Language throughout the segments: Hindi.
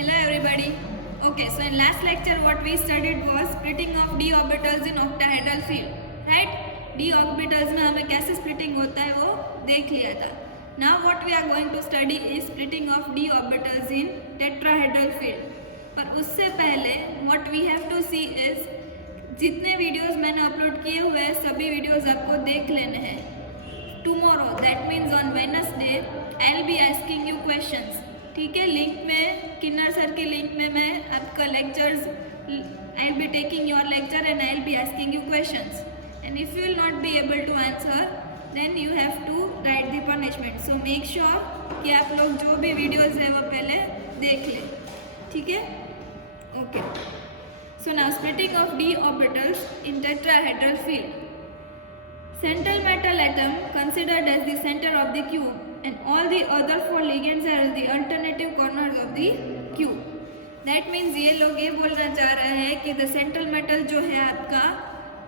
Hello everybody. Okay, so in last lecture what we studied was splitting of d orbitals in octahedral field, right? d orbitals में हमें कैसे splitting होता है वो देख लिया था. Now what we are going to study is splitting of d orbitals in tetrahedral field. पर उससे पहले what we have to see is जितने वीडियोस मैंने अपलोड किए हुए हैं सभी वीडियोस आपको देख लेने हैं. Tomorrow, that means on Wednesday, I'll be asking you questions. ठीक है, लिंक में किन्नर सर के लिंक में मैं आपका lectures I'll be taking your lecture and I'll be asking you questions. And if you will not be able to answer, then you have to write the punishment. So make sure कि आप लोग जो भी वीडियोस है वो पहले देख लें. ठीक है? Okay. So now splitting of d orbitals in tetrahedral field. Central metal atom considered as the center of the cube and all the other four ligands are the alternative corners of the cube. That means ये लोग ये बोलना चाह रहे हैं कि the central metal जो है आपका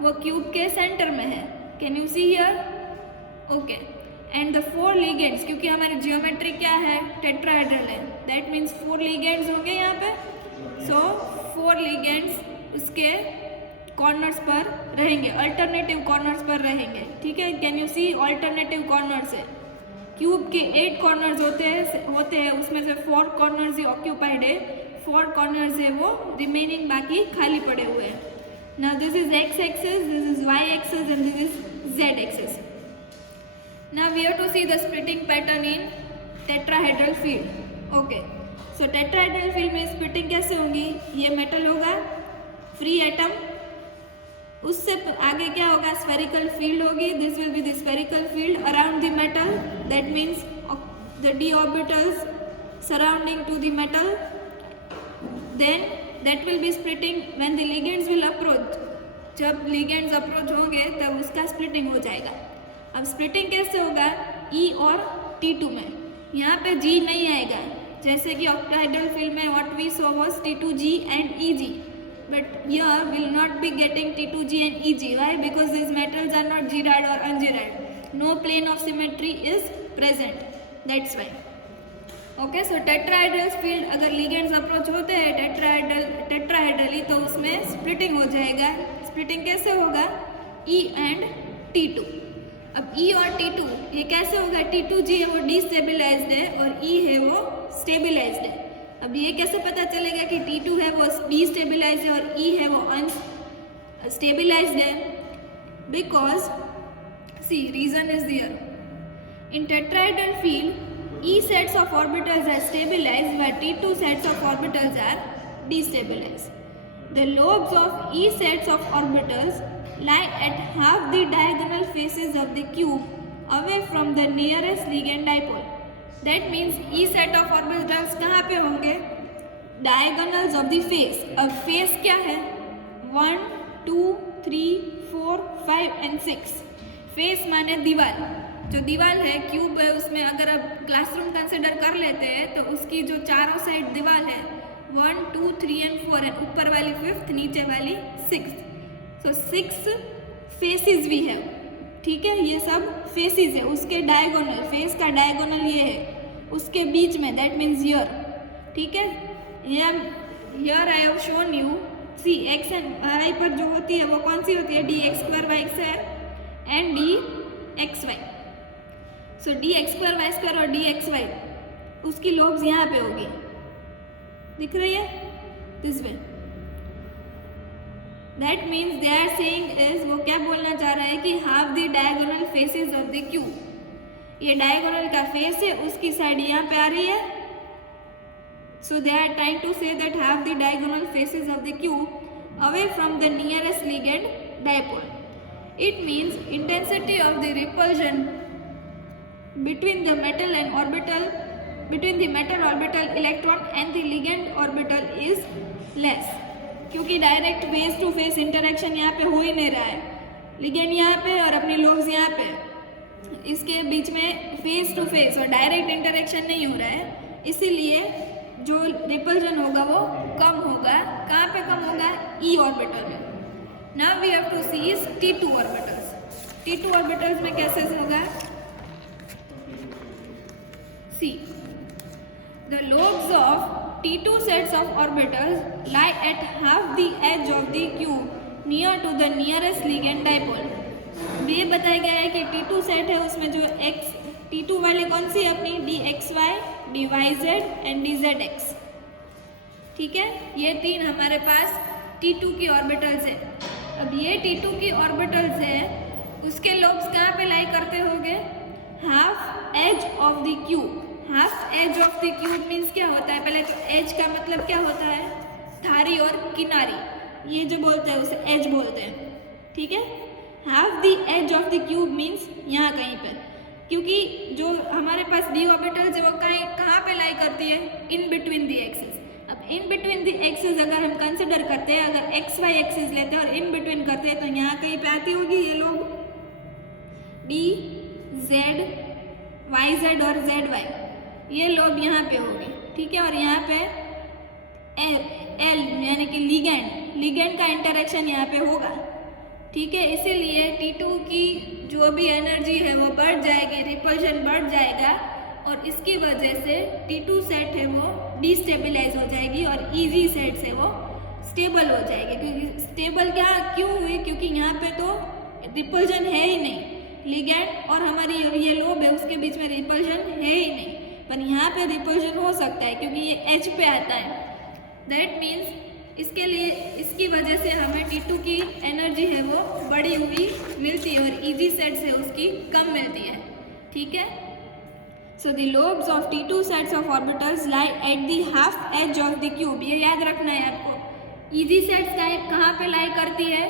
वो क्यूब के सेंटर में है. Can you see here? Okay. And the four ligands क्योंकि हमारी जियोमेट्री क्या है टेट्राहेड्रल है. That means four ligands होंगे यहाँ पे. So four ligands उसके कॉर्नर्स पर रहेंगे, अल्टरनेटिव कॉर्नर्स पर रहेंगे. ठीक है, can you see alternative corners है. क्यूब के 8 कॉर्नर्स होते हैं उसमें से 4 कॉर्नर्स ही ऑक्यूपाइड है, 4 कॉर्नर्स है वो रिमेनिंग बाकी खाली पड़े हुए हैं. Now this is X axis, this is Y axis and this is Z axis. Now we have to see the splitting pattern in tetrahedral field. Okay, so tetrahedral field में स्प्लिटिंग कैसे होगी? ये मेटल होगा, फ्री एटम, उससे आगे क्या होगा? स्फेरिकल फील्ड होगी. This will be the spherical field around the metal. That means the d orbitals surrounding to the metal. Then that will be splitting when the ligands will approach. जब ligands approach होंगे तब उसका splitting हो जाएगा. अब splitting कैसे होगा? E और T2 में. यहाँ पे G नहीं आएगा, जैसे कि octahedral field में what we saw was T2G and EG. But here we will not be getting T2G and EG. Why? Because these metals are not G-rad or un-G-rad. No plane of symmetry is present. That's why. Okay, so tetrahedral field अगर ligands approach होते हैं tetrahedrally तो उसमें splitting हो जाएगा. Splitting कैसे होगा? E and T2. अब E और T2 ये कैसे होगा? T2G है वो destabilized है और E है वो stabilized है. अब ये कैसे पता चलेगा कि T2 है वो destabilized है और E है वो unstabilized है? Because see, reason is there. In tetrahedral field, E sets of orbitals are stabilized while T2 sets of orbitals are destabilized. The lobes of E sets of orbitals lie at half the diagonal faces of the cube away from the nearest ligand dipole. That means E set of orbitals कहाँ पे होंगे? Diagonals of the face. अब face क्या है? 1, 2, 3, 4, 5 and 6. Face माने दीवार. जो दीवार है क्यूब है उसमें अगर आप क्लासरूम कंसिडर कर लेते हैं तो उसकी जो चारों साइड दीवार है 1, 2, 3 and 4 है. ऊपर वाली 5th, नीचे वाली 6th. So 6 faces भी है. ठीक है, ये सब फेसिस है. उसके डायगोनल, फेस का डायगोनल ये है उसके बीच में. That means here. ठीक है, here I have shown you. See X and Y पर जो होती है वो कौन सी होती है? D X square Y square and D X Y. So D X square Y square और डी एक्स वाई उसकी लोब्स यहाँ पे होगी. दिख रही है? This way. That means they are saying is वो क्या बोलना चाह रहा है कि half the diagonal faces of the cube. ये diagonal का face है, उसकी साइड यहाँ पे आ रही है. So they are trying to say that half the diagonal faces of the cube away from the nearest ligand dipole. It means intensity of the repulsion between the metal and orbital, between the metal orbital electron and the ligand orbital is less. क्योंकि direct face to face interaction यहाँ पे हो ही नहीं रहा है. लिगेंड यहाँ पे और अपनी लोब्स यहाँ पे, इसके बीच में फेस टू फेस और डायरेक्ट इंटरेक्शन नहीं हो रहा है. इसीलिए जो रिपल्जन होगा वो कम होगा. कहाँ पे कम होगा? ई ऑर्बिटल में. Now we have to see is T2 orbitals. T2 orbitals में कैसे होगा? See the lobes of T2 sets of orbitals lie at half the edge of the cube near to the nearest ligand dipole. ये बताया गया है कि T2 सेट है, उसमें जो x T2 वाली कौन सी है अपनी dxy, dyz एंड dzx. ठीक है, ये तीन हमारे पास T2 की ऑर्बिटल्स है. अब ये T2 की ऑर्बिटल्स है, उसके लोब्स कहाँ पे लाई करते होंगे? Half edge of the cube. Half edge of the cube means क्या होता है? पहले तो एज का मतलब क्या होता है? धारी और किनारी. ये जो बोलते हैं उसे एज बोलते हैं. ठीक है, half the edge of the cube means यहाँ कहीं पर, क्योंकि जो हमारे पास डी ऑर्बिटल्स है वो कहाँ पे लाई करती है? इन बिटवीन द एक्सिस. अब इन बिटवीन द एक्सिस अगर हम कंसिडर करते हैं, अगर एक्स वाई एक्सिस लेते हैं और इन बिटवीन करते हैं, तो यहाँ कहीं पे आती होगी ये लोग डी जेड वाई जेड और जेड वाई. ये लोग यहाँ पे होंगे. ठीक है, और यहाँ पे एल यानी कि लिगेंड का इंटरेक्शन यहाँ पे होगा. ठीक है, इसीलिए T2 की जो भी एनर्जी है वो बढ़ जाएगी, रिपल्शन बढ़ जाएगा और इसकी वजह से T2 सेट है वो डिस्टेबलाइज हो जाएगी और EG सेट से वो स्टेबल हो जाएगी. क्योंकि स्टेबल क्यों हुई? क्योंकि यहाँ पे तो रिपल्शन है ही नहीं. लिगेंड और हमारी ये लोब है उसके बीच में रिपल्शन है ही नहीं, पर यहाँ पे रिपल्शन हो सकता है क्योंकि ये एच पे आता है. दैट मीन्स इसके लिए इसकी वजह से हमें T2 की एनर्जी है वो बढ़ी हुई मिलती है और EG सेट से उसकी कम मिलती है. ठीक है, so the lobes of T2 sets of orbitals lie at the half edge of the cube. ये याद रखना है आपको. EG सेट्स कहाँ पे लाई करती है?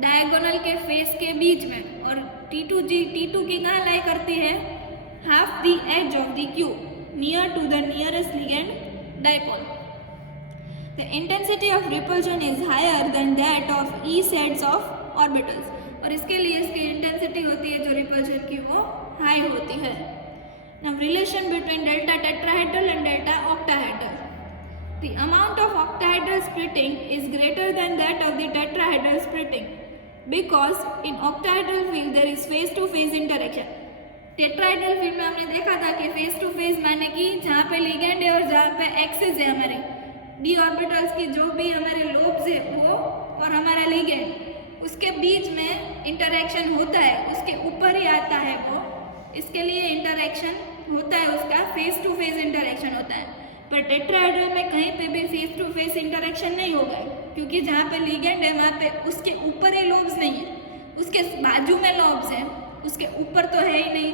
डायगोनल के फेस के बीच में. और T2 की कहाँ लाई करती है? Half the edge of the cube near to the nearest ligand dipole. The intensity of repulsion is higher than that of E sets of orbitals. और इसके लिए इसकी इंटेंसिटी होती है जो रिपल्शन की वो हाई होती है. Now relation between delta tetrahedral and delta octahedral. The amount of octahedral splitting is greater than that of the tetrahedral splitting because in octahedral field there is face to face interaction. Tetrahedral field में हमने देखा था कि फेस टू फेस माने कि जहाँ पे लिगेंड है और जहाँ पे एक्सिस है, हमारे डी ऑर्बिटल्स की जो भी हमारे लोब्स है वो और हमारा लिगेंड उसके बीच में इंटरेक्शन होता है, उसके ऊपर ही आता है वो. इसके लिए इंटरेक्शन होता है, उसका फेस टू फेस इंटरेक्शन होता है. पर टेट्राहेड्रल में कहीं पे भी फेस टू फेस इंटरेक्शन नहीं होगा क्योंकि जहाँ पे लिगेंड है वहाँ पे उसके ऊपर ही लोब्स नहीं है, उसके बाजू में लोब्स है, उसके ऊपर तो है ही नहीं.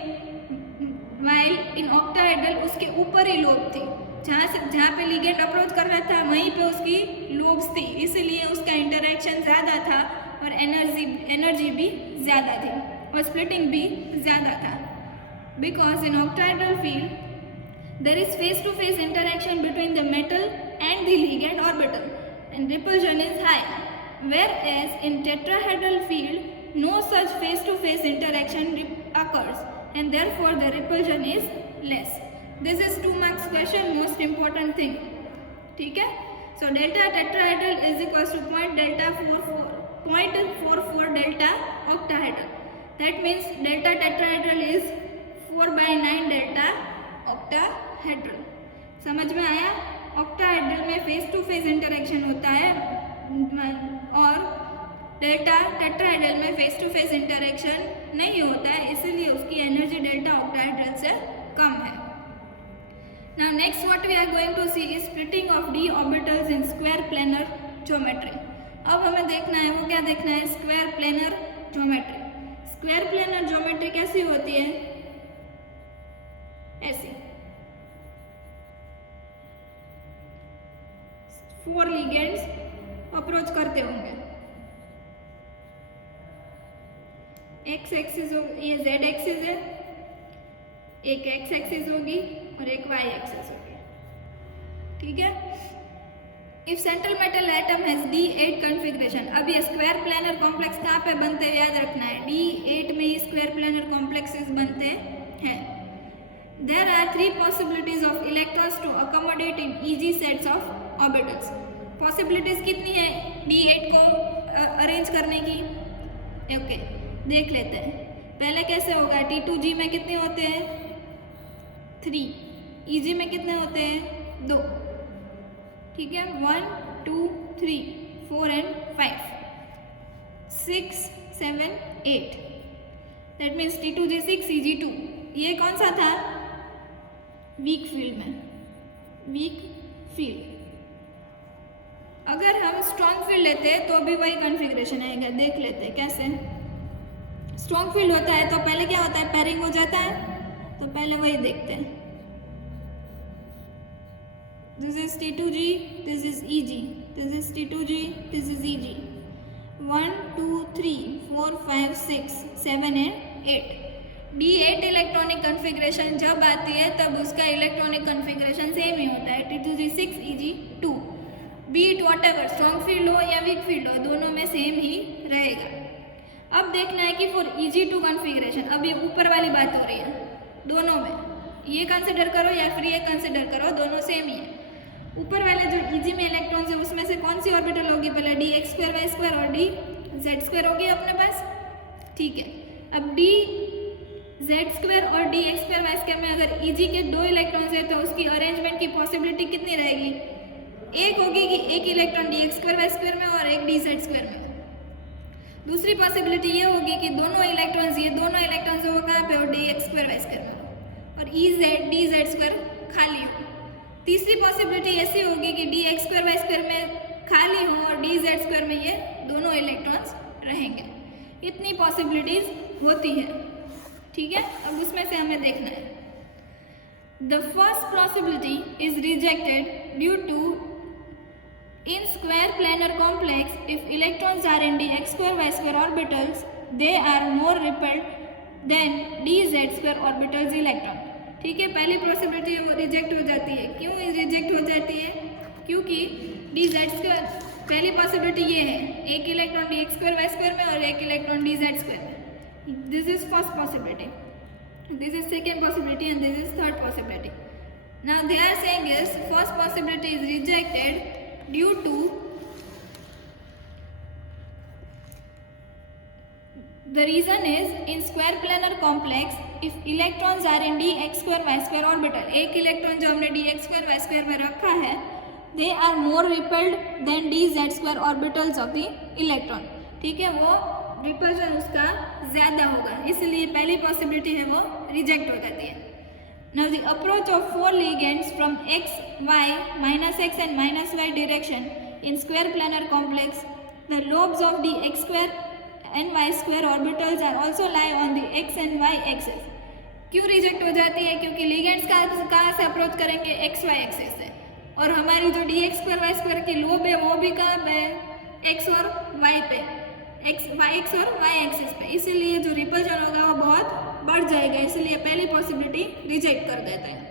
वाइल इन ऑक्टाहेड्रल उसके ऊपर ही लोब थी, जहाँ पे लिगेंड अप्रोच कर रहा था वहीं पे उसकी लोब्स थी, इसलिए उसका इंटरेक्शन ज़्यादा था और एनर्जी भी ज़्यादा थी और स्प्लिटिंग भी ज़्यादा था. Because in octahedral field there is face to face interaction between the metal and the ligand orbital and repulsion is high, whereas in tetrahedral field no such face to face interaction occurs and therefore the repulsion is less. This is 2 marks question, most important thing. ठीक है, so delta tetrahedral is equals to 0.44 delta octahedral. That means delta tetrahedral is 4/9 delta octahedral. समझ में आया? octahedral में face to face interaction होता है और डेल्टा टेट्राहेड्रल में फेस टू फेस इंटरेक्शन नहीं होता है, इसीलिए उसकी एनर्जी डेल्टा ऑक्टाहेड्रल से कम है. Now next what we are going to see is splitting of D orbitals in square planar geometry. अब हमें देखना है, वो क्या देखना है? Square planar geometry. Square planar geometry कैसी होती है? ऐसी 4 लिगेंड्स अप्रोच करते होंगे. एक्स एक्सिस हो, ये जेड एक्सिस है, एक एक्स एक्सिस होगी और एक वाई एक्सिस होगी. ठीक है, if central metal atom has D8 configuration. अब ये स्क्वायर प्लेनर कॉम्प्लेक्स कहाँ पे बनते हैं याद रखना है, D8 में ही स्क्वायर प्लेनर कॉम्प्लेक्सेस बनते हैं. There are 3 possibilities of electrons to accommodate in EG sets of orbitals. Possibilities कितनी है D8 को अरेंज करने की? ओके, देख लेते हैं. पहले कैसे होगा? T2G में कितने होते हैं? 3. EG में कितने होते हैं? 2. ठीक है, 1 2 3 4 and 5 6 7 8, that means T2G6 Eg2। ये कौन सा था? वीक फील्ड में, वीक फील्ड। अगर हम स्ट्रॉन्ग फील्ड लेते हैं तो भी वही कॉन्फ़िगरेशन आएगा। देख लेते हैं कैसे। स्ट्रॉन्ग फील्ड होता है तो पहले क्या होता है? पेयरिंग हो जाता है, तो पहले वही देखते हैं। This is T2G, this is Eg, this is T2G, this is Eg। 1 2 3 4 5 6 7 and 8। D8 electronic configuration जब आती है तब उसका इलेक्ट्रॉनिक कॉन्फ़िगरेशन सेम ही होता है, T2G6 Eg2। Beat whatever, strong field हो या वीक फील्ड हो, दोनों में सेम ही रहेगा। अब देखना है कि फॉर Eg2 कॉन्फ़िगरेशन, अब ये ऊपर वाली बात हो रही है, दोनों में ये कंसिडर करो या फिर ये कंसिडर करो, दोनों सेम ही है। ऊपर वाले जो Eg में इलेक्ट्रॉन्स है उसमें से कौन सी ऑर्बिटल होगी? पहले dx2y2 और dz2 होगी अपने पास, ठीक है। अब dz2 और dx2y2 में अगर Eg के 2 इलेक्ट्रॉन्स है तो उसकी अरेंजमेंट की पॉसिबिलिटी कितनी रहेगी? एक होगी कि एक इलेक्ट्रॉन dx2y2 में और एक dz2 में। दूसरी पॉसिबिलिटी ये होगी कि दोनों इलेक्ट्रॉन्स, ये दोनों इलेक्ट्रॉन्स वो कहाँ पे हो? dx2y2 में, और dz2 खाली हो। तीसरी पॉसिबिलिटी ऐसी होगी कि dx2y2 में खाली हो और dz2 में ये दोनों इलेक्ट्रॉन्स रहेंगे। इतनी पॉसिबिलिटीज होती है, ठीक है। अब उसमें से हमें देखना है। The first possibility is rejected due to in square planar complex, if electrons are in dx2y2 orbitals, they are more repelled than dz2 orbitals electron। ठीक है, पहली पॉसिबिलिटी है वो रिजेक्ट हो जाती है। क्यों रिजेक्ट हो जाती है? क्योंकि dz2, पहली पॉसिबिलिटी ये है, एक इलेक्ट्रॉन dx2y2 में और एक इलेक्ट्रॉन dz2 में। This is first possibility, this is second possibility and this is third possibility. Now they are saying is first possibility is rejected due to the reason is in square planar complex, if electrons are in dx2y2 orbital, एक इलेक्ट्रॉन जो हमने dx2y2 में रखा है, they are more repelled than dz2 orbitals of the electron। ठीक है, वो रिपल्शन उसका ज़्यादा होगा, इसलिए पहली पॉसिबिलिटी है वो रिजेक्ट हो जाती है। Now the approach of 4 ligands from x, y, minus x and minus y direction in square planar complex, the lobes of the x square and y square orbitals are also lie on the x and y axis। क्यों रिजेक्ट हो जाती है? क्योंकि लिगेंड्स कहाँ से अप्रोच करेंगे? एक्स वाई एक्सिस से, और हमारी जो dx2y2 की लोब है वो भी कहाँ पे? x और y पे, x और y एक्सिस पे, इसीलिए जो रिपल्शन होगा वो बहुत बढ़ जाएगा, इसलिए पहली पॉसिबिलिटी रिजेक्ट कर देते हैं।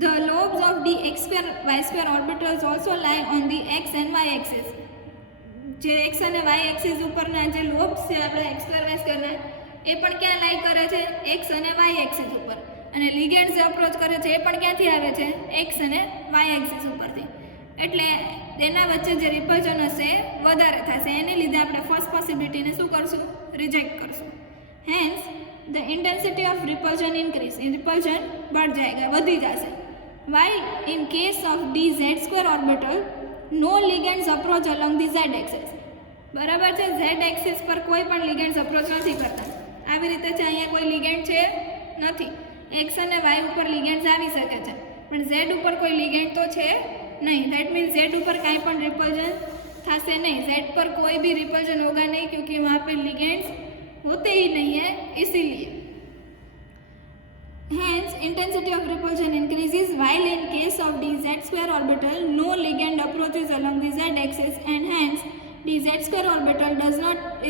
The lobes of dx2y2 orbitals also lie on the x and y axis. જે x અને y एक्सिस ઉપરના જે લોબ્સ છે આપણે x2y2 ના એ પણ ક્યાં લાઈ કરે છે? x અને y एक्सिस ઉપર, અને લિગેન્ડ જે અપ્રોચ કરે છે એ પણ ક્યાંથી આવે છે? x અને y एक्सिस ઉપરથી, એટલે તેના વચ્ચે જે રિપલ્શન હશે વધારે થશે, એને લીધે આપણે ફર્સ્ટ પોસિબિલિટીને શું કરશું? રિજેક્ટ કરશું। Hence, the intensity of repulsion increase, repulsion बढ़ जाएगा, बढ़ी जाए। While in case of dz2 orbital, no ligands approach along the z axis। बराबर है, z एक्सिस पर कोई पण लिगेंड्स अप्रोच नहीं करता। આવી રીતે છે, અહીંયા કોઈ लिगेंड છે નથી। x અને y ઉપર लिगेंड्स આવી શકે છે, પણ z ઉપર કોઈ लिगेंड तो છે नहीं। दैट मीन्स z ઉપર કાંઈ પણ रिपल्शन થશે નહીં, z पर कोई भी रिपल्शन होगा नहीं, क्योंकि वहाँ पे लिगेंड्स होते ही नहीं है, इसीलिए। Hence, intensity of repulsion increases, while in case of dz2 orbital, no ligand approaches along the z axis, and hence dz2 orbital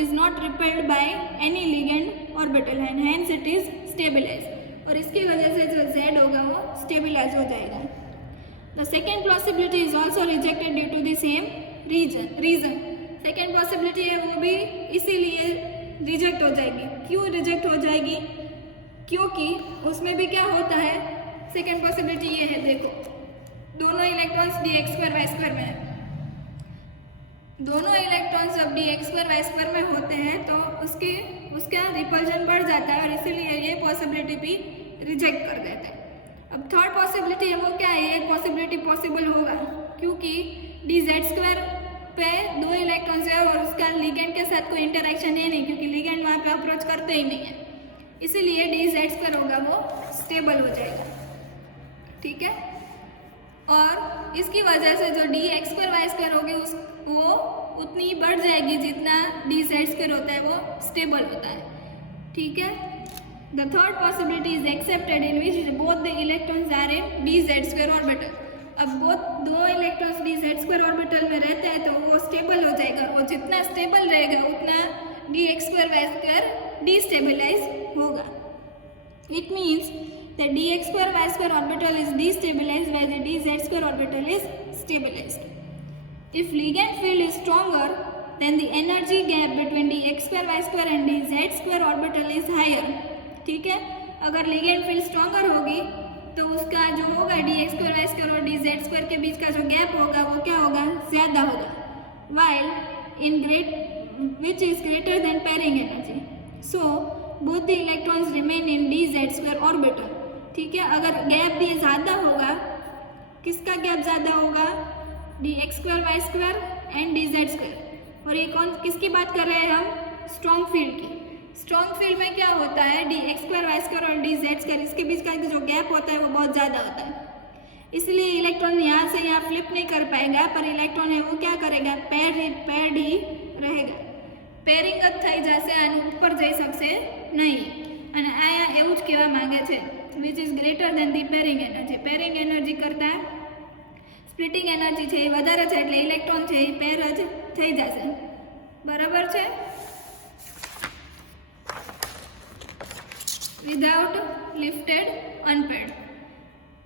is not repelled by any ligand orbital, and hence it is stabilized। और इसकी वजह से जो z होगा वो स्टेबिलाइज हो जाएगा। The second possibility is also rejected due to the same reason। Second possibility है वो भी इसीलिए रिजेक्ट हो जाएगी। क्यों रिजेक्ट हो जाएगी? क्योंकि उसमें भी क्या होता है? सेकेंड पॉसिबिलिटी ये है, देखो दोनों इलेक्ट्रॉन्स dx2y2 में है, दोनों इलेक्ट्रॉन्स जब dx2y2 में होते हैं तो उसका रिपल्शन बढ़ जाता है, और इसीलिए ये पॉसिबिलिटी भी रिजेक्ट कर देते हैं। अब थर्ड पॉसिबिलिटी है वो क्या है? एक पॉसिबिलिटी पॉसिबल होगा, क्योंकि dz² पे 2 इलेक्ट्रॉन्स है और उसका लिगेंड के साथ कोई इंटरेक्शन है नहीं, क्योंकि लिगेंड वहाँ पे अप्रोच करते ही नहीं है, इसीलिए dz² होगा वो स्टेबल हो जाएगा। ठीक है, और इसकी वजह से जो dx²y² होगी वो उतनी ही बढ़ जाएगी जितना dz² होता है वो स्टेबल होता है। ठीक है, the third possibility is accepted in which both the electrons are in dz² orbital. अब दो इलेक्ट्रॉन्स dz² ऑर्बिटल में रहते हैं तो वो स्टेबल हो जाएगा, और जितना स्टेबल रहेगा उतना dx²y² डिस्टेबलाइज होगा। It means the dx²y² orbital is destabilized while the dz² orbital is stabilized. If ligand field is stronger, then the energy gap between dx²y² and dz² orbital is higher. ठीक है, अगर ligand field stronger होगी तो उसका जो होगा dx²y² और dz² के बीच का जो गैप होगा वो क्या होगा, ज़्यादा होगा, while which is greater than pairing energy. So both the electrons remain in dz² orbital. ठीक है, अगर गैप भी ज़्यादा होगा, किसका गैप ज़्यादा होगा, dx²y² एंड dz²। और ये किसकी बात कर रहे हैं हम, स्ट्रॉन्ग फील्ड की। स्ट्रॉन्ग फील्ड में क्या होता है, dx²y² और dz², इसके बीच का जो गैप होता है वो बहुत ज़्यादा होता है, इसलिए इलेक्ट्रॉन यहाँ से यहाँ फ्लिप नहीं कर पाएगा, पर इलेक्ट्रॉन है वो क्या करेगा, पेयर्ड ही रहेगा। पेरिंग જ થઈ જશે, આનું ઉપર જઈ શકશે નહીં, અને આયા એવું જ કહેવા માંગે છે which is greater than the pairing energy. pairing energy કરતાં સ્પ્લિટિંગ એનર્જી છે એ વધારે છે, એટલે ઇલેક્ટ્રોન છે એ પેર જ થઈ જશે, બરાબર છે, without lifted unpaired.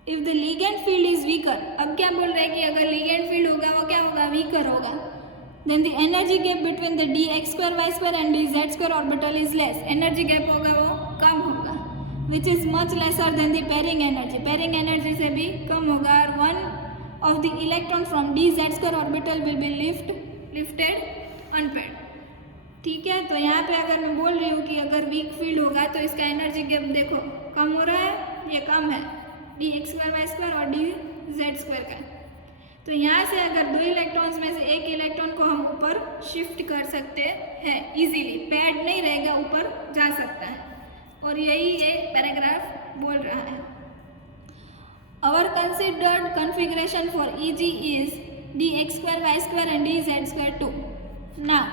If the ligand field is weaker, अब क्या बोल रहे हैं कि अगर ligand field होगा वो क्या होगा, weaker होगा, then the energy gap between the dx²y² and dz² orbital is less. energy gap होगा वो कम होगा, which is much lesser than the pairing energy. pairing energy से भी कम होगा, और one of the electron from dz² orbital will be lifted unpaired. ठीक है, तो यहाँ पे अगर मैं बोल रही हूँ कि अगर वीक फील्ड होगा तो इसका एनर्जी गैप देखो कम हो रहा है, ये कम है dx²y² और dz² का। तो यहाँ से अगर 2 इलेक्ट्रॉन्स में से एक इलेक्ट्रॉन को हम ऊपर शिफ्ट कर सकते हैं इजीली, पैड नहीं रहेगा, ऊपर जा सकता है, और यही ये पैराग्राफ बोल रहा है। Our considered configuration for EG is dx²y² and dz² too. Now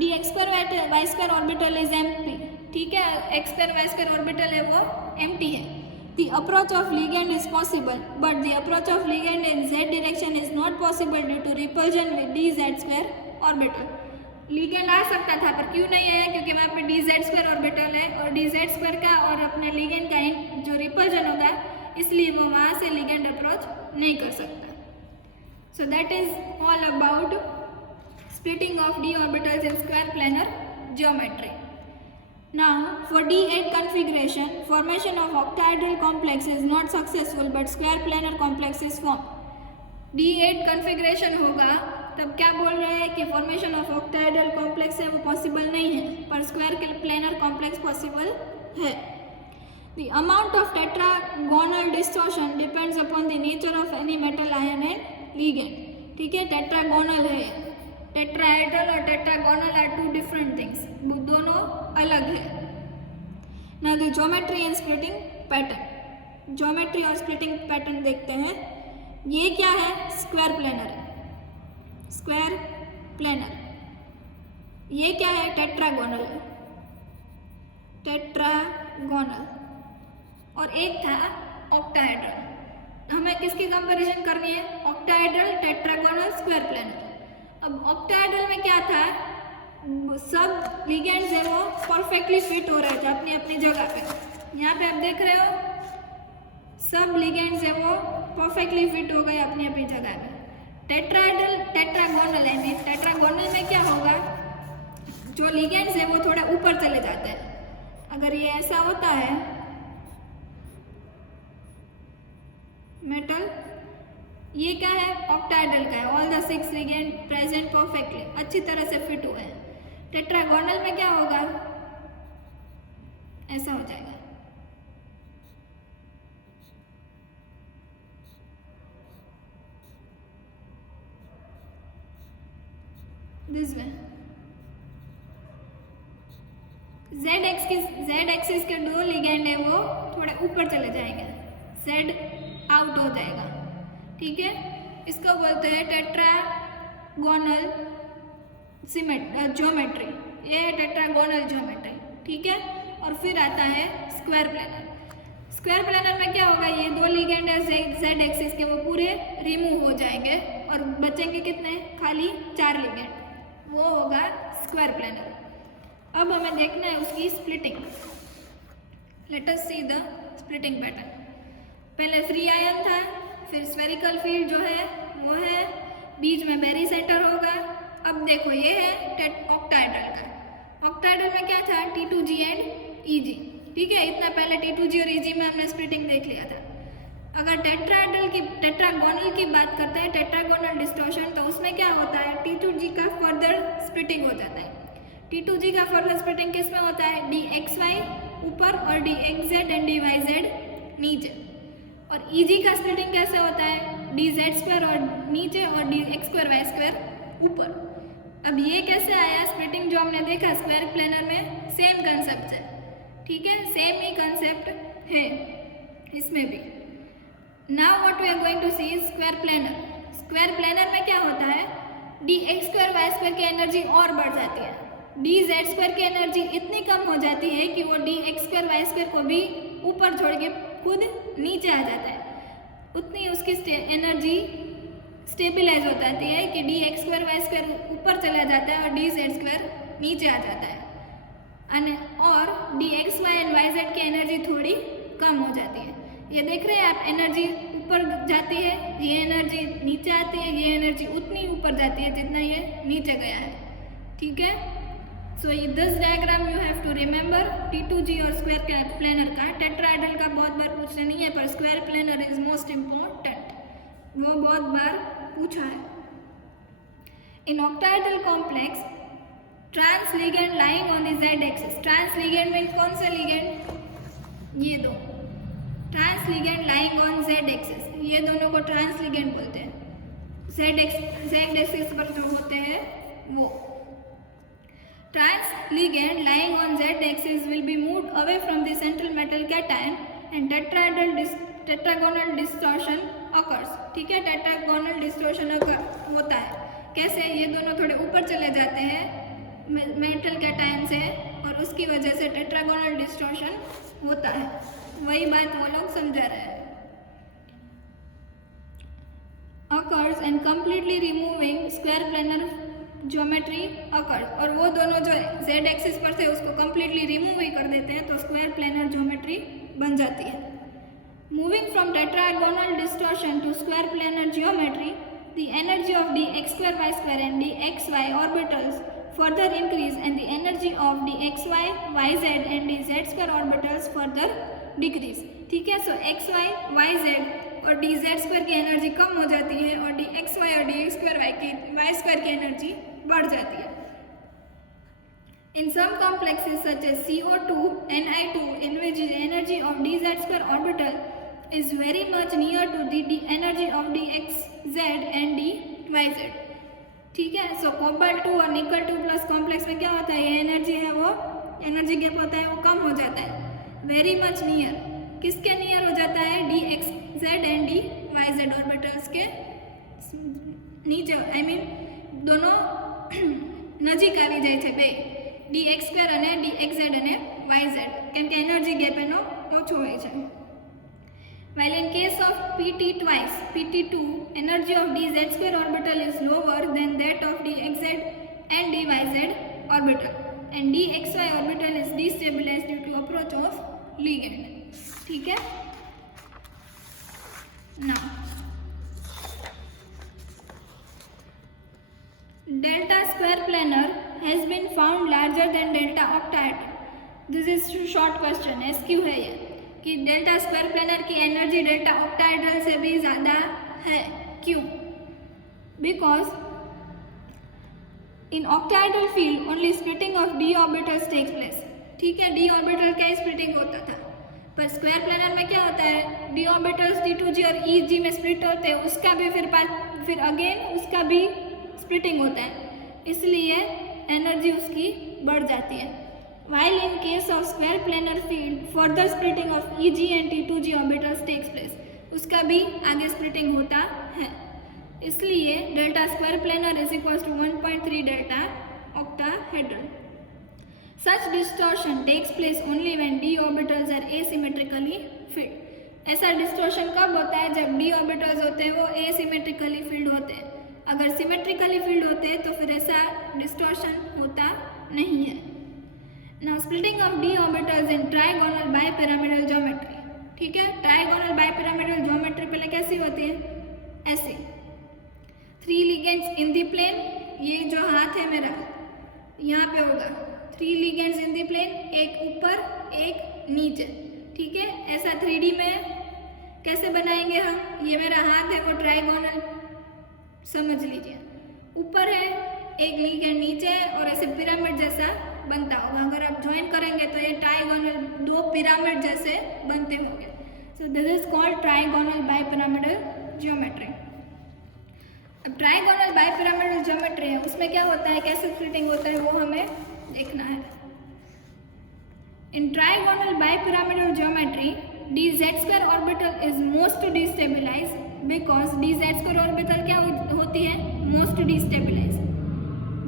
dx²y² orbital is empty. ठीक है, x²y² ऑर्बिटल है वो एम्प्टी है। The approach of ligand is possible, but the approach of ligand in z direction is not possible due to repulsion with dz² orbital. ligand आ सकता था पर क्यों नहीं आया, क्योंकि वहाँ पे dz² ऑर्बिटल है, और dz² का और अपने ligand का जो रिपल्जन होगा, इसलिए वो वहाँ से ligand अप्रोच नहीं कर सकता। So that is all about splitting of d orbitals in square planar geometry. Now for D8 configuration, formation of octahedral complex is not successful but square planar complex is formed. D8 configuration होगा तब क्या बोल रहे हैं कि फॉर्मेशन ऑफ ऑक्टाहेड्रल कॉम्प्लेक्स है वो पॉसिबल नहीं है, पर स्क्वायर प्लेनर कॉम्प्लेक्स पॉसिबल है। The amount of tetragonal distortion depends upon the nature of any metal ion and ligand. ठीक है, टेट्रागोनल है, टेट्राहेड्रल और टेट्रागोनल आर 2 डिफरेंट थिंग्स, दोनों अलग है। ना the geometry and splitting pattern, geometry और स्प्लिटिंग पैटर्न देखते हैं। ये क्या है, स्क्वायर प्लेनर है, स्क्वायर प्लेनर। ये क्या है, टेट्रागोनल है, टेट्रागोनल। और एक था ऑक्टाहेड्रल। हमें किसकी कंपैरिजन करनी है, ऑक्टाहेड्रल, टेट्रागोनल, स्क्वायर प्लेनर। अब ऑक्टाहेड्रल में क्या था, सब लिगेंड्स है वो परफेक्टली फिट हो रहे थे अपनी अपनी जगह पे। यहाँ पे आप देख रहे हो सब लिगेंड्स है वो परफेक्टली फिट हो गए अपनी अपनी जगह पे। टेट्रागोनल है, टेट्रागोनल में क्या होगा, जो लिगेंड्स है वो थोड़ा ऊपर चले जाते हैं। अगर ये ऐसा होता है मेटल, ये क्या है, ऑक्टाहेड्रल का है, all the 6 ligand present perfectly, अच्छी तरह से फिट हुए हैं। टेट्रागोनल में क्या होगा, ऐसा हो जाएगा। This way. जेड एक्सिस के दो लिगेंड है वो थोड़े ऊपर चले जाएंगे, जेड आउट हो जाएगा, ठीक है। इसको बोलते हैं टेट्रागोनल ज्योमेट्री, ये है टेट्रागोनल ज्योमेट्री, ठीक है। और फिर आता है स्क्वायर प्लेनर। स्क्वायर प्लेनर में क्या होगा, ये दो लिगेंड है जेड एक्सिस के वो पूरे रिमूव हो जाएंगे और बचेंगे कितने, खाली 4 लिगेंड, वो होगा स्क्वायर प्लेनर। अब हमें देखना है उसकी splitting. Let us C the splitting pattern. पहले फ्री आयन था, फिर स्फेरिकल फील्ड जो है वो है, बीच में बेरी सेंटर होगा। अब देखो ये है ऑक्टाहेड्रल का। ऑक्टाहेड्रल में क्या था, T2G एंड EG, ठीक है। इतना पहले T2G और EG में हमने स्प्लिटिंग देख लिया था। अगर टेट्रागोनल की बात करते हैं, टेट्रागोनल डिस्टॉर्शन, तो उसमें क्या होता है, T2G का फर्दर स्प्लिटिंग हो जाता है। T2G का फर्दर स्प्लिटिंग किस में होता है, dxy ऊपर और dxz एंड dyz नीचे। और EG का स्प्लिटिंग कैसे होता है, dz² और नीचे और dx² y² ऊपर। अब ये कैसे आया, स्प्लिटिंग जो हमने देखा स्क्वायर प्लेनर में, सेम कंसेप्ट है, ठीक है, सेम ही कंसेप्ट है इसमें भी। Now what we are going to see square planar. Square planar में क्या होता है, dx² y² की एनर्जी और बढ़ जाती है, dz² की एनर्जी इतनी कम हो जाती है कि वो dx² y² को भी ऊपर छोड़ के खुद नीचे आ जाता है। उतनी उसकी एनर्जी स्टेबिलाइज हो जाती है कि dx² y² ऊपर चला जाता है और dz² नीचे आ जाता है, और dxy एंड yz की एनर्जी थोड़ी कम हो जाती है। ये देख रहे हैं आप, एनर्जी ऊपर जाती है, ये एनर्जी नीचे आती है, ये एनर्जी उतनी ऊपर जाती है जितना ये नीचे गया है, ठीक है। So this diagram you have to remember. T2G और स्क्वायर प्लेनर का, टेट्राहेड्रल का बहुत बार पूछना नहीं है, पर square planar is most important, वो बहुत बार पूछा है। In octahedral complex trans ligand lying on the Z axis. Trans ligand mean कौन सा लिगेंड, ये दो, trans ligand lying on Z axis, ये दोनों को ट्रांस लिगेंड बोलते हैं। जेड एक्सिस पर जो होते हैं वो trans ligand lying on Z axis will be moved away from the central metal cation and tetragonal distortion occurs, ठीक है। टेट्रागोनल डिस्टॉर्शन होता है कैसे, ये दोनों थोड़े ऊपर चले जाते हैं मेटल कैटायन से और उसकी वजह से टेट्रागोनल डिस्टॉर्शन होता है। वही बात वो लोग समझा रहे हैं। Occurs and completely removing square planar geometry occurs, और वो दोनों जो जेड एक्सिस पर थे उसको कंप्लीटली रिमूव ही कर देते हैं तो स्क्वायर प्लेनर ज्योमेट्री बन जाती है। Moving from tetragonal distortion to square planar geometry, the energy of dx² y² and dxy orbitals further increase and the energy of dxy yz and dz² orbitals further decrease, ठीक है। सो xy yz और dz² की एनर्जी कम हो जाती है और dxy और dx² y² की एनर्जी बढ़ जाती है। In some complexes such as CO2, Ni2, in which the energy of dz² orbital is very much near to the energy of dxz and dyz, ठीक है। सो कोबाल्ट 2 और निकल 2 प्लस कॉम्प्लेक्स में क्या होता है, ये एनर्जी है वो एनर्जी गैप होता है वो कम हो जाता है, वेरी मच नियर। किसके नियर हो जाता है, dxz एंड dyz ऑर्बिटल्स के नीचे, आई मीन दोनों नजीक આવી જાય છે બે, dx² અને dxz અને yz, કેમ કે એનર્જી ગેપ એનો ઓછો હોય છે। While in case of PT2, energy of dz² orbital is lower than that of dxz and dyz orbital, and dxy orbital is destabilized due to approach of ligand, ठीक है। Now, delta square planar has been found larger than delta octahedral. This is short question, SQ है ये, कि डेल्टा स्क्वायर प्लेनर की एनर्जी डेल्टा ऑक्टाहेड्रल से भी ज़्यादा है, क्यों? Because in octahedral field only splitting of D orbitals takes place, ठीक है। डी ऑर्बिटल का स्प्लिटिंग होता था, पर स्क्वायर प्लेनर में क्या होता है, डी ऑर्बिटल्स T2G और EG में स्प्लिट होते हैं, उसका भी फिर अगेन उसका भी स्प्लिटिंग होता है। इसलिए एनर्जी उसकी बढ़ जाती है। While in case of square planar field, further splitting of EG and T2G orbitals takes place. उसका भी आगे स्प्लिटिंग होता है, इसलिए delta square planar is equal to 1.3 delta octahedral. Such distortion takes place only when d orbitals are asymmetrically filled. ऐसा डिस्टॉर्शन कब होता है? जब d orbitals होते हैं वो asymmetrically filled होते हैं। अगर symmetrically filled होते हैं तो फिर ऐसा डिस्टॉर्शन होता नहीं है। Now splitting of d orbitals in trigonal bipyramidal geometry. ठीक है, ट्राइगोनल बाइपिरामिडल ज्योमेट्री पहले कैसी होती है? ऐसे 3 लिगेंड्स इन द प्लेन, ये जो हाथ है मेरा यहाँ पे होगा 3 लिगेंड्स इन द प्लेन, एक ऊपर एक नीचे। ठीक है, ऐसा 3D में कैसे बनाएंगे हम? ये मेरा हाथ है वो ट्राइगोनल समझ लीजिए, ऊपर है एक लिगेंड नीचे है और ऐसे पिरामिड जैसा बनता होगा। अगर आप ज्वाइन करेंगे तो ये ट्राइगोनल 2 पिरामिड जैसे बनते होंगे। So this is called trigonal bipyramidal geometry. अब ट्राइगोनल बाइपिरामिडल ज्योमेट्री है, उसमें क्या होता है, कैसे स्प्लिटिंग होता है वो हमें देखना है। In trigonal bipyramidal geometry dz² orbital is most destabilize because dz² orbital क्या होती है? Most destabilize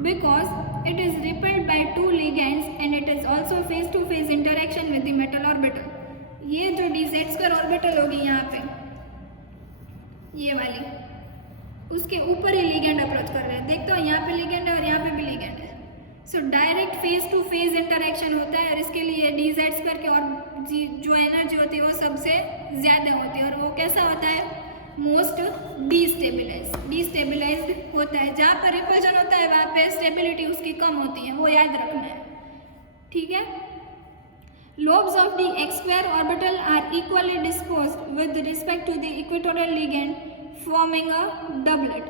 because it is repelled by 2 ligands and it is also face to face interaction with the metal orbital. ये जो dz² ऑर्बिटल होगी यहाँ पे, ये वाली, उसके ऊपर ही लिगेंड अप्रोच कर रहे हैं। देखते हो यहाँ पे लिगेंड है और यहाँ पे भी लिगेंड है। So direct face to face interaction होता है और इसके लिए dz² की और जो एनर्जी होती है वो सबसे ज़्यादा होती है और वो कैसा होता है? मोस्ट डिस्टेबिलाइज्ड होता है। जहाँ पर रिपल्जन होता है वहाँ पे स्टेबिलिटी उसकी कम होती है, वो याद रखना है। ठीक है, lobes of the x² orbital are equally disposed with respect to the equatorial ligand, forming a doublet,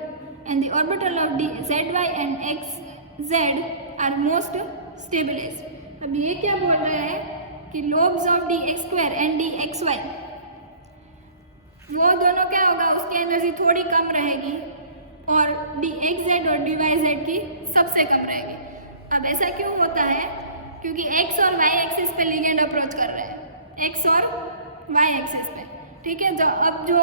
and the orbital of the zy and xz are most stabilized. अब ये क्या बोल रहा है कि lobes of the x² and the xy, वो दोनों क्या होगा, उसकी एनर्जी थोड़ी कम रहेगी और dxz और dyz की सबसे कम रहेगी। अब ऐसा क्यों होता है? क्योंकि x और y एक्सिस पे लिगेंड अप्रोच कर रहे हैं, x और y एक्सिस पे। ठीक है, अब जो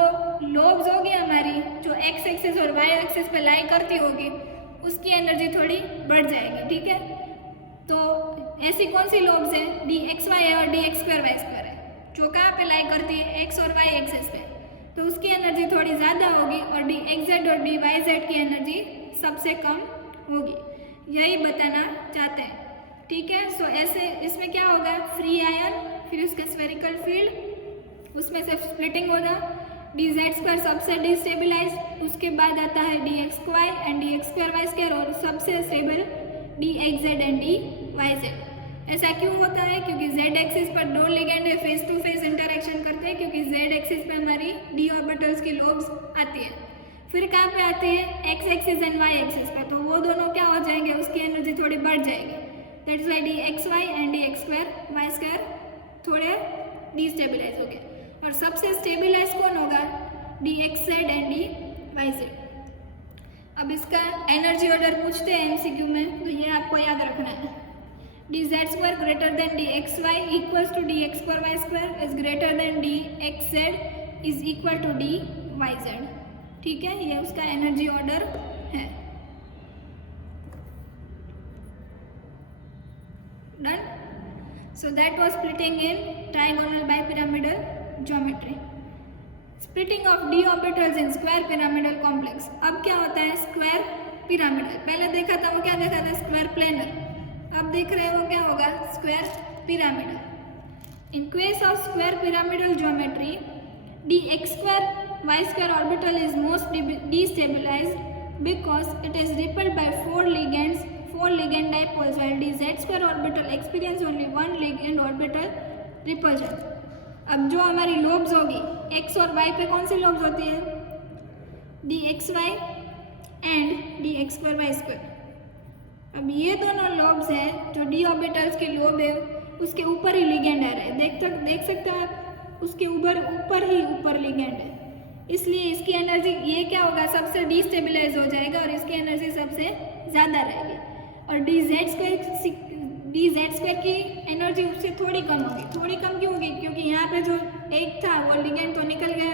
लोब्स होगी हमारी, जो x एक्सिस और y एक्सिस पे लाई करती होगी, उसकी एनर्जी थोड़ी बढ़ जाएगी। ठीक है, तो ऐसी कौन सी लोब्स हैं? dxy है और dx² y² है, जो कहाँ पे लाई करती है? x और y एक्सिस पे, तो उसकी एनर्जी थोड़ी ज़्यादा होगी और dxz और dyz की एनर्जी सबसे कम होगी, यही बताना चाहते हैं। ठीक है, सो ऐसे इसमें क्या होगा? फ्री आयन, फिर उसका स्फेरिकल फील्ड, उसमें से स्प्लिटिंग होगा, dz² सबसे डिस्टेबिलाइज्ड, उसके बाद आता है dxy एंड dx² y² और सबसे स्टेबल dxz एंड dyz। ऐसा क्यों होता है? क्योंकि z एक्सिस पर 2 ligand face to face interaction करते हैं, क्योंकि z एक्सिस पे हमारी d ऑर्बिटल्स की लोब्स आती है। फिर कहाँ पे आती है? x axis and y axis पे, तो वो दोनों क्या हो जाएंगे? उसकी एनर्जी थोड़ी बढ़ जाएगी। That's why dxy and dx² y² थोड़े डिस्टेबिलाइज हो गए और सबसे स्टेबिलाइज कौन होगा? dxz and dyz। अब इसका एनर्जी ऑर्डर पूछते हैं MCQ में, तो ये आपको याद रखना है। dz² greater than dxy equals to dx² y² is greater than dxz is equal to dyz। ठीक है, ये उसका एनर्जी ऑर्डर है। Done. So that was splitting in trigonal bipyramidal geometry. Splitting of d orbitals in square pyramidal complex. अब क्या होता है? Square pyramidal. पहले देखा था वो क्या देखा था? Square planar. अब देख रहे हो क्या होगा? Square pyramidal. In case of square pyramidal geometry dx² y² orbital is most destabilized because it is repelled by 4 ligand dipoles, while dz² orbital experience only 1 ligand orbital repulsion। अब जो हमारी लोब्स होगी x और y पे कौन सी लोब्स होती है? dxy and dx² y²। अब ये दोनों लोब्स हैं, जो d ऑर्बिटल्स के लोब है उसके ऊपर ही लिगेंड आ रहे हैं। देख सकते हैं आप, उसके ऊपर ही ऊपर लिगेंड है। इसलिए इसकी एनर्जी ये क्या होगा, सबसे डिस्टेबलाइज हो जाएगा और इसकी एनर्जी सबसे ज़्यादा रहेगी। और डी जेड स्क्वायर की एनर्जी उससे थोड़ी कम होगी। थोड़ी कम क्यों होगी, क्योंकि यहाँ पे जो एक था वो लिगेंड तो निकल गया,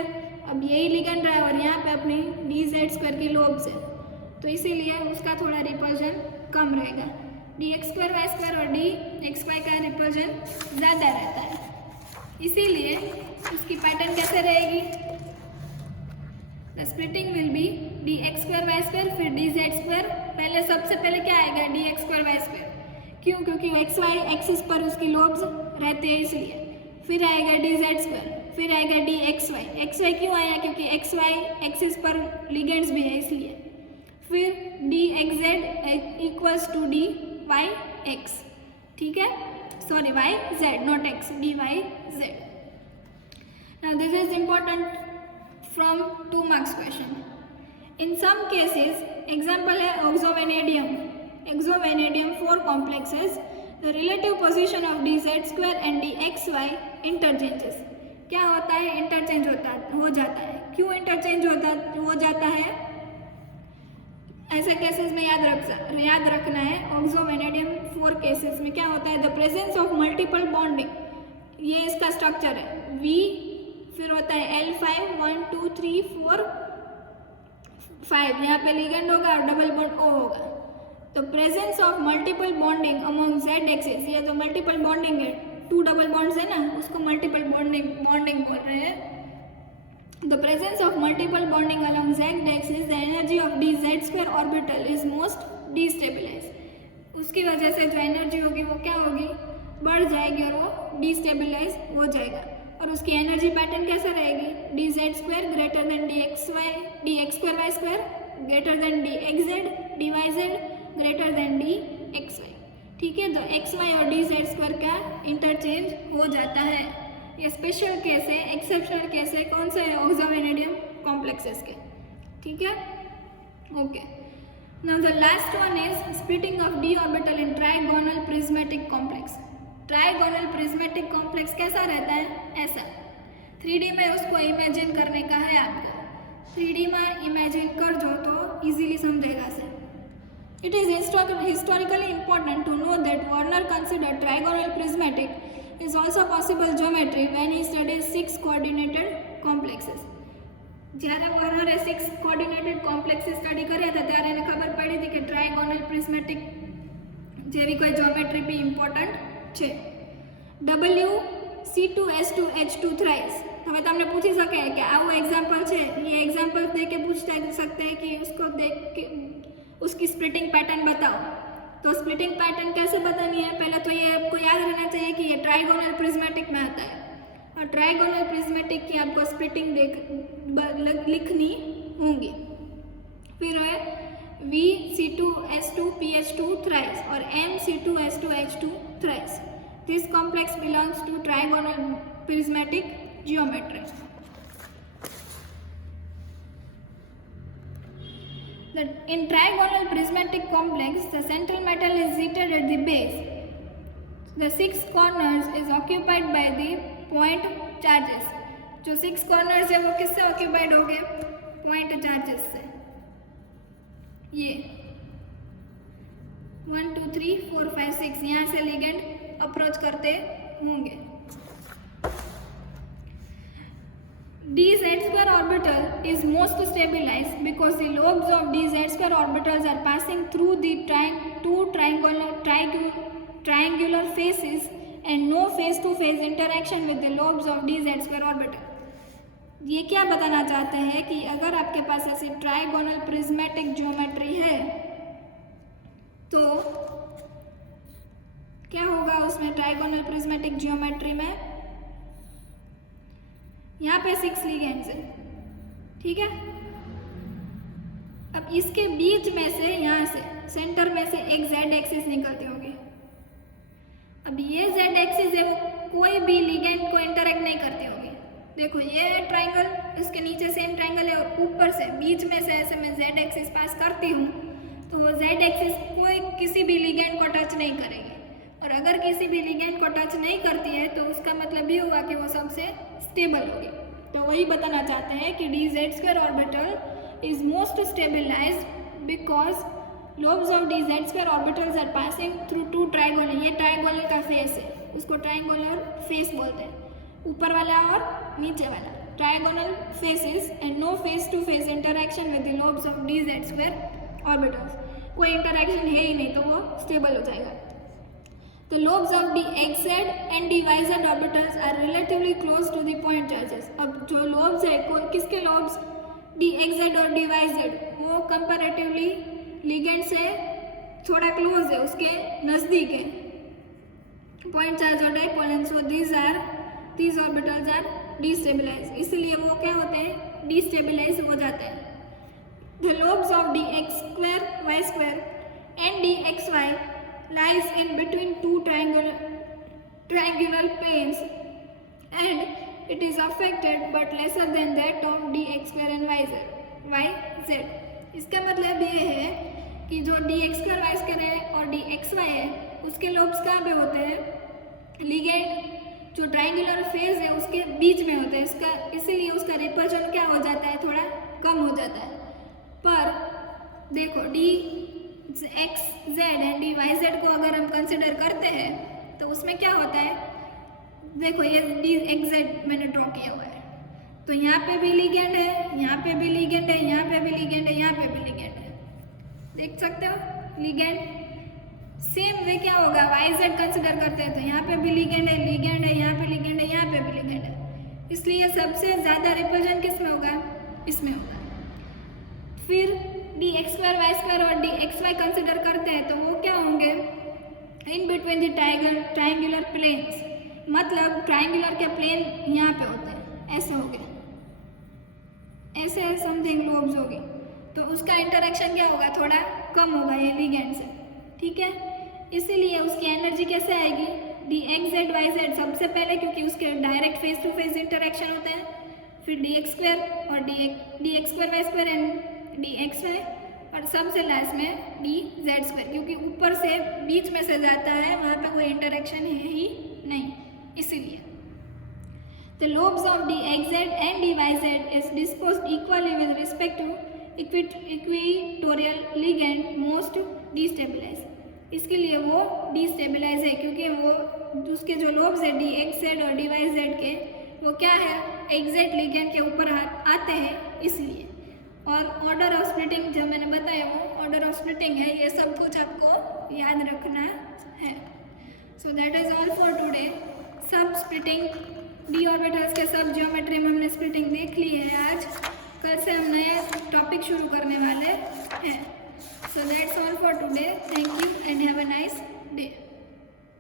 अब यही लिगेंड रहा है और यहाँ पे अपनी डी जेड स्क्वायर की लोब्स है, तो इसीलिए उसका थोड़ा रिपल्जन कम रहेगा। D X square Y square और डी एक्स वाई का रिपल्जन ज़्यादा रहता है, इसीलिए उसकी पैटर्न कैसे रहेगी, the splitting will be D X square Y square फिर डी जेड स्क्वायर। पहले सबसे पहले क्या आएगा, D X square Y square, क्यों, क्योंकि एक्स वाई एक्सिस पर उसकी लोब्स रहते हैं इसलिए। फिर आएगा डी जेड स्क्वायर, फिर आएगा डी एक्स वाई क्यों आया, क्योंकि एक्स वाई एक्सिस पर लिगेंड्स भी है इसलिए। फिर D X Z equals to D Y X, ठीक है, sorry Y Z not X, D Y Z. Now this is important from 2 marks question. In some cases, example है oxovanadium 4 complexes, the relative position of dz square and dxy interchanges। क्या होता है, इंटरचेंज हो जाता है। क्यों इंटरचेंज हो जाता है, ऐसे केसेस में याद रखना है। एक्सोवेनेडियम 4 केसेस में क्या होता है, the presence of multiple bonding, ये इसका स्ट्रक्चर है V, फिर होता है L5 1 2 3 4 5, यहाँ पे लिगेंड होगा और डबल बॉन्ड O होगा। तो presence of multiple bonding among Z axis, ये तो मल्टीपल बॉन्डिंग है, 2 डबल बॉन्ड्स है ना, उसको मल्टीपल बॉन्डिंग बोल रहे हैं। The presence of multiple bonding along Z axis, the energy of D Z square orbital is most destabilise. उसकी वजह से जो एनर्जी होगी वो क्या होगी, बढ़ जाएगी और वो डिस्टेबलाइज हो जाएगा। और उसकी एनर्जी पैटर्न कैसा रहेगी, D Z square greater than D X square Y square greater than D X Z, D Y Z greater than D X Y, ठीक है। तो एक्स वाई और डी जेड स्क्वायर का इंटरचेंज हो जाता है। ये स्पेशल केस है, एक्सेप्शनल केस है, कौन सा है, एक्सोवेनेडियम कॉम्प्लेक्सेस के, ठीक है, okay. Now the last one is splitting of D orbital in trigonal prismatic complex. Trigonal prismatic complex कैसा रहता है, ऐसा 3D में उसको इमेजिन करने का है आपको। 3D में इमेजिन कर जो तो इजीली समझेगा से। It is historically important to know that Warner considered trigonal prismatic is also possible geometry when he studied 6 coordinated complexes. જ્યારે વોર્નરે 6 કોઓર્ડિનેટેડ કોમ્પ્લેક્સીસ સ્ટડી કર્યા હતા ત્યારે એને ખબર પડી હતી કે ટ્રાયગોનલ પ્રિઝમેટિક જેવી કોઈ જ્યોમેટ્રી બી ઇમ્પોર્ટન્ટ છે. WC2S2H2 thrice. હવે તમને પૂછી શકે કે આવું એક્ઝામ્પલ છે, ये एग्जाम्पल दे के पूछ सकते हैं कि उसको देख के उसकी स्प्लिटिंग पैटर्न बताओ. तो स्प्लिटिंग पैटर्न कैसे बतानी है, पहले तो ये आपको याद रहना चाहिए कि ये ट्राइगोनल प्रिज्मेटिक में आता है और ट्राइगोनल प्रिज्मेटिक की आपको स्प्लिटिंग लिखनी होंगी. फिर है VC2S2PH2 thrice और MC2S2H2 thrice. This complex belongs to trigonal prismatic geometry. In trigonal prismatic complex, the central metal is seated at the base. The 6 corners is occupied by the point charges. जो 6 corners है वो किससे occupied हो गए, point charges से. ये 1 2 3 4 5 6 यहाँ से लिगेंड अप्रोच करते होंगे. dz square orbital is most stabilized because the lobes of dz square orbitals are passing through the two triangular faces and no face-to-face interaction with the lobes of dz square orbital. ये क्या बताना चाहते हैं कि अगर आपके पास ऐसी ट्राइगोनल प्रिज्मेटिक ज्योमेट्री है तो क्या होगा उसमें, ट्राइगोनल प्रिज्मेटिक ज्योमेट्री में यहाँ पे 6 लिगेंड्स है, ठीक है. अब इसके बीच में से यहाँ से सेंटर में से एक जेड एक्सिस निकलती होगी. अब ये जेड एक्सिस है वो कोई भी लिगेंड को इंटरेक्ट नहीं करती होगी. देखो ये ट्रायंगल, इसके नीचे सेम ट्रायंगल है और ऊपर से बीच में से ऐसे मैं जेड एक्सिस पास करती हूँ तो जेड एक्सिस कोई किसी भी लिगेंड को टच नहीं करेगी. और अगर किसी भी लिगेंड को टच नहीं करती है तो उसका मतलब ये हुआ कि वो सबसे स्टेबल होगी. तो वही बताना चाहते हैं कि dz² orbital is most stabilised because lobes of dz² orbitals are passing through two trigonal, ये ट्राइगोनल का फेस है, उसको ट्राइगोनल फेस बोलते हैं, ऊपर वाला और नीचे वाला trigonal faces and no face to face interaction with the lobes of dz² orbitals, कोई इंटरेक्शन है ही नहीं तो वो स्टेबल हो जाएगा। The lobes of dxz and dyz orbitals are relatively close to the point charges। अब जो lobes है किसके lobes, dxz और dyz, वो कंपैरेटिवली लिगेंड से थोड़ा क्लोज है, उसके नज़दीक है पॉइंट चार्ज और dipole, and so these orbitals are destabilise, इसलिए वो क्या होते हैं, डिस्टेबलाइज हो जाते हैं। The lobes of dx² y² and dxy lies in between two triangular planes and it is affected but lesser than that of dx² and yz। इसका मतलब ये है कि जो dx² y² है और dxy है उसके लोब्स कहाँ पे होते हैं, लिगेंड जो ट्राइंगुलर फेज है उसके बीच में होते हैं, इसका इसीलिए उसका रिपल्शन क्या हो जाता है, थोड़ा कम हो जाता है। पर देखो dxz एंड dyz को अगर हम कंसिडर करते हैं तो उसमें क्या होता है, देखो ये dxz मैंने ड्रॉ किया हुआ है, तो यहाँ पे भी लिगेंड है, यहाँ पे भी लिगेंड है, यहाँ पे भी लिगेंड है, यहाँ पे भी लिगेंड है, देख सकते हो लिगेंड। सेम वे क्या होगा, yz कंसिडर करते हैं तो यहाँ पे भी लिगेंड है, यहाँ पे लिगेंड है, यहाँ पे भी लिगेंड है, इसलिए सबसे ज़्यादा रिपल्शन किस में होगा, इसमें होगा। फिर dx² y² और dxy कंसिडर करते हैं तो वो क्या होंगे, in between the triangular planes, मतलब ट्राइंगुलर के प्लेन यहाँ पे होते हैं, ऐसे हो गए, ऐसे समथिंग लोब्स होगी, तो उसका इंटरेक्शन क्या होगा, थोड़ा कम होगा ये लिगेंड से, ठीक है। इसीलिए उसकी एनर्जी कैसे आएगी, dxz yz सबसे पहले, क्योंकि उसके direct face to face interaction होते हैं, फिर dx² और dx² y² एंड dxy, और सबसे लास्ट में dz², क्योंकि ऊपर से बीच में से जाता है, वहाँ पे कोई इंटरेक्शन है ही नहीं, इसीलिए। The lobes of dxz and dyz is disposed equally with respect to equatorial ligand most destabilized, इसके लिए वो डिस्टेबलाइज है क्योंकि वो उसके जो लोब्स है dxz और dyz के वो क्या है, एग्जैक्ट लिगेंड के ऊपर आते हैं, इसलिए। और ऑर्डर ऑफ स्प्लिटिंग जब मैंने बताया वो ऑर्डर ऑफ स्प्लिटिंग है, ये सब कुछ आपको याद रखना है। So that is all for today. सब स्प्लिटिंग डी ऑर्बिटल्स के सब ज्योमेट्री में हमने स्प्लिटिंग देख ली है आज, कल से हम नए टॉपिक शुरू करने वाले हैं। So that's all for today, thank you and have a nice day.